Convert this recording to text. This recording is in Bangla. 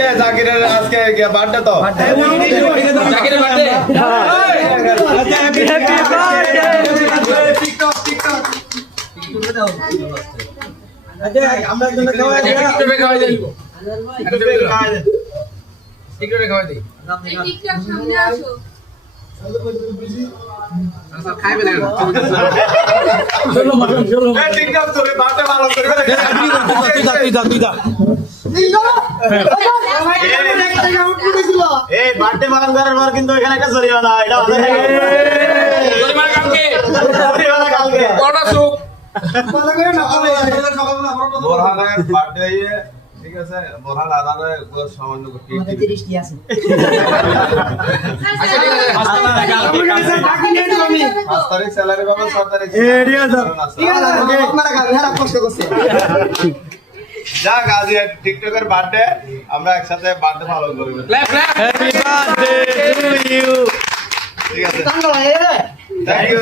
আজকে জাকিরের আজকে বার্থডে তো জাকিরের birthday happy birthday TikTok TikTok আচ্ছা আমরা জন্য খাওয়া টিকটকে খাওয়াই দেই টিকটকে খাওয়াই দেই এই টিকটক সামনে আসো সব খাইবে না এই টিকটক তোরে বার্থডে ভালো করে এই বার্থডে পালন করার পর কিন্তু এখানে একটা জরিমানা এটা আমাদের জরিমানা কালকে জরিমানা কালকে কটা সুখ বোরহানের বার্থডে ঠিক আছে বোরহান আদানে সামান্য কেক দিবে 30 টি আছে আচ্ছা ঠিক আছে 5 তারিখ স্যালারি পাবেন 6 তারিখ যাক আজ টিকটকের বার্থডে আমরা একসাথে বার্থডে পালন করি clap clap happy birthday to you ঠিক আছে থ্যাংক ইউ